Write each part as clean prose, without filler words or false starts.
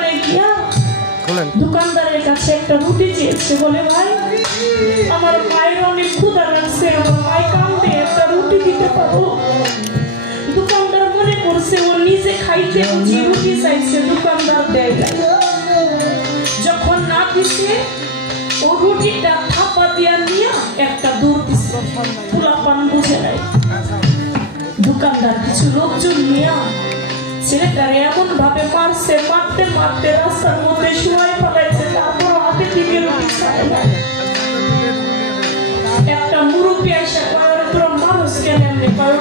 দোকানে গিয়া দোকানদারের কাছে একটা রুটি চেয়েছে, বলে ভাই আমার মায়ের অনেক ক্ষুধা লাগছে, আমার মায়ের কাঁদে, একটা রুটি দিতে পারো? দোকানদার মনে করছে ও নিজে খাইতে বুঝি রুটি চাইছে, দোকানদার দেয় না। যখন না দিছে ও রুটিটা থাপা দিয়া নিয়ে একটা দৌড় দিছে, পোলাপান বুঝে নাই। দোকানদার কিছু লোকজন নিয়ে ছেলেটারে এমন ভাবে মারছে, মারতে মারতে রাস্তার মধ্যে শুয়াই ফেলাইছে, তারপর হাতে দিকে রুটি খায় না। একটা মুরব্বী এসে কয়ের উপর মানুষ কেন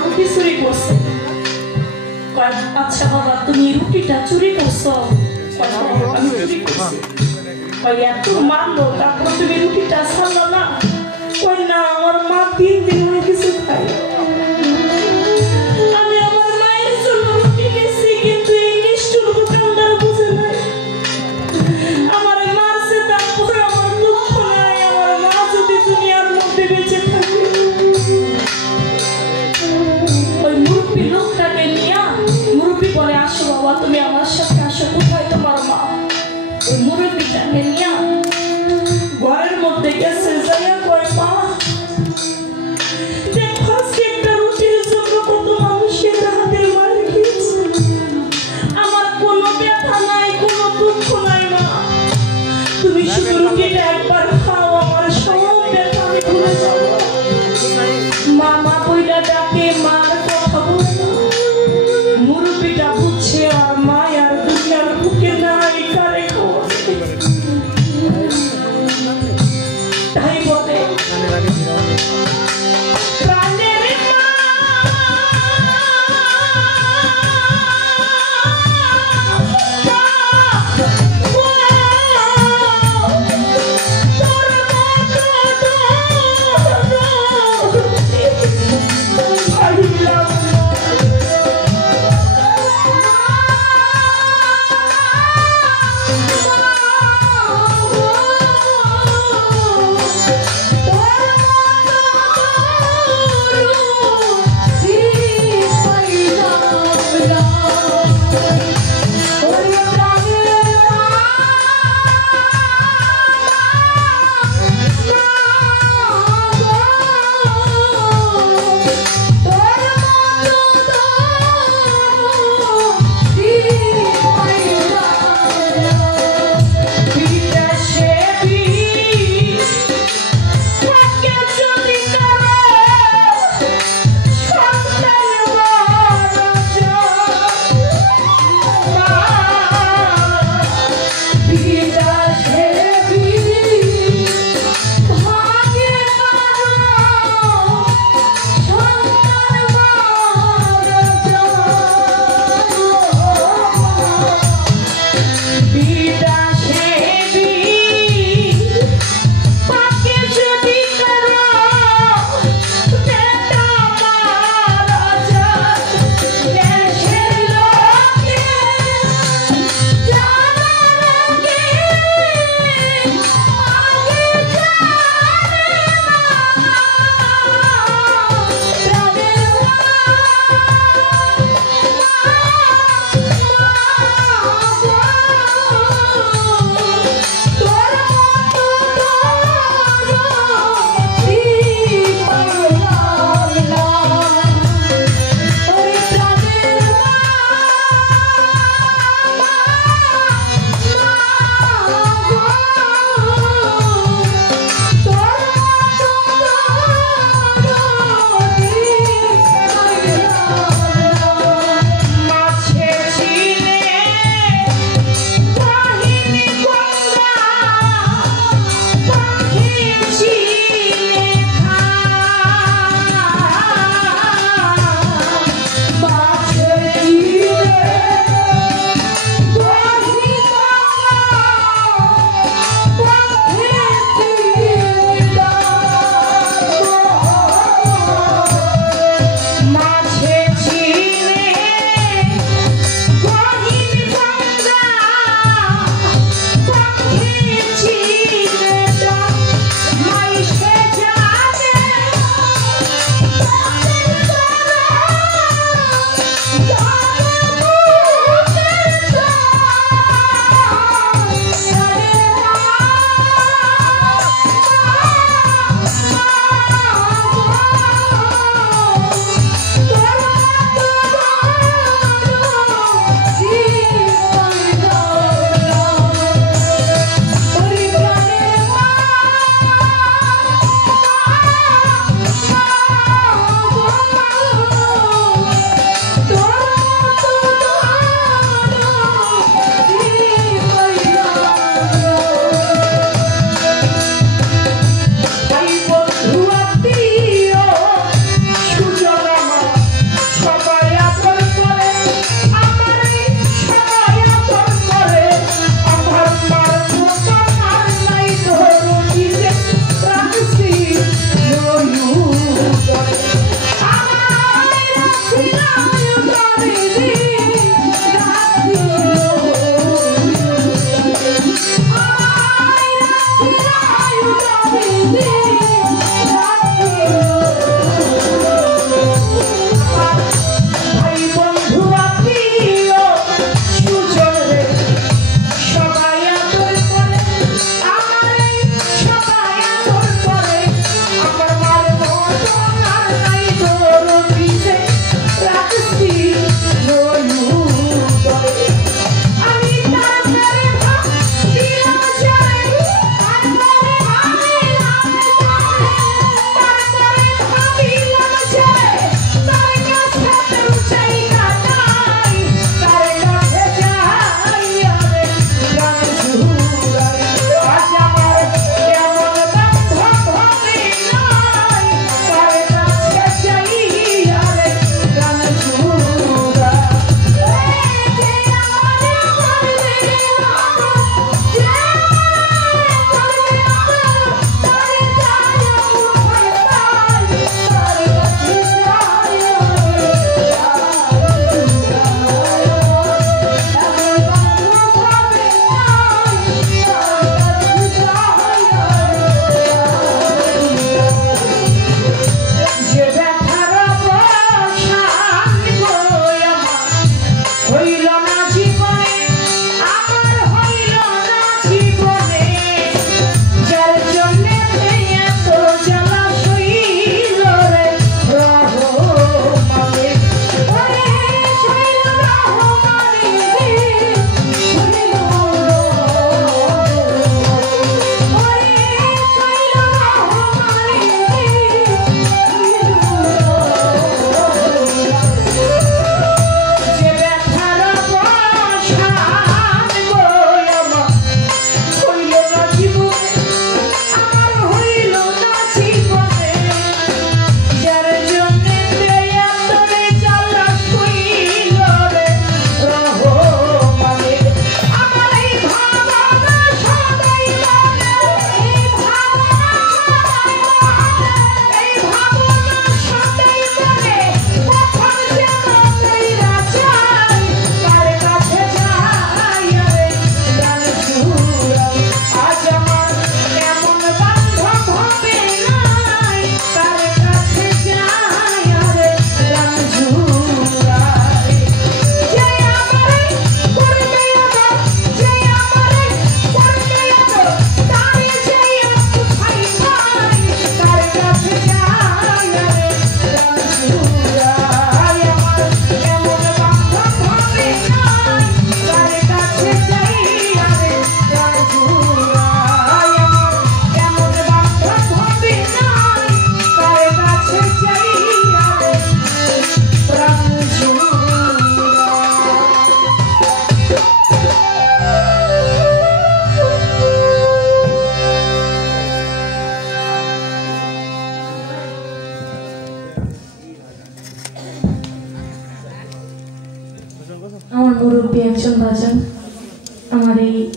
রুটি চুরি করছে। আচ্ছা বাবা তুমি রুটিটা চুরি করছো? আমি চুরি করছি। এত মারলো তারপর তুমি রুটিটা ছাড়লো না? কই না, আমার মা 3 দিন হয়ে কিছু খাই। আমি আমার মায়ের জন্য রুটি নিয়েছি, কিন্তু এই নিষ্ঠুর দোকানদার বুঝে নাই। আমার মারছে, তারপরে আমার দুঃখ নাই, আমার মা যদি দুনিয়ার মধ্যে বেঁচে থাকে। ওই মুরব্বী লোকটাকে নিয়ে মুরব্বী বলে, আসো বাবা তুমি আমার সাথে আসো, কোথায় তোমার মা? ওই মুরব্বীটাকে নিয়ে ঘরের মধ্যে গেছে, যাইয়া কয় মা দেখো একটা রুটির জন্য কত মানুষের হাতের মার খেয়েছে, আমার কোনো ব্যথা নাই, কোনো দুঃখ নাই মা, তুমি শুধু রুটিটা একবার খাও, আমার সব ব্যথা আমি ভুলে যাবো। মা মা বইলা ডাকে, মার কথা বলে না। মুরব্বীটা বুঝছে আর মা আর দুনিয়ার বুকে নাই, কারে খাওয়াবে। তাই বলে প্রাণের মা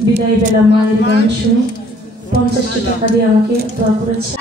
বিদায় বেলা মায়ের গান শুনে 50টা টাকা দিয়ে আমাকে দোয়া করেছে।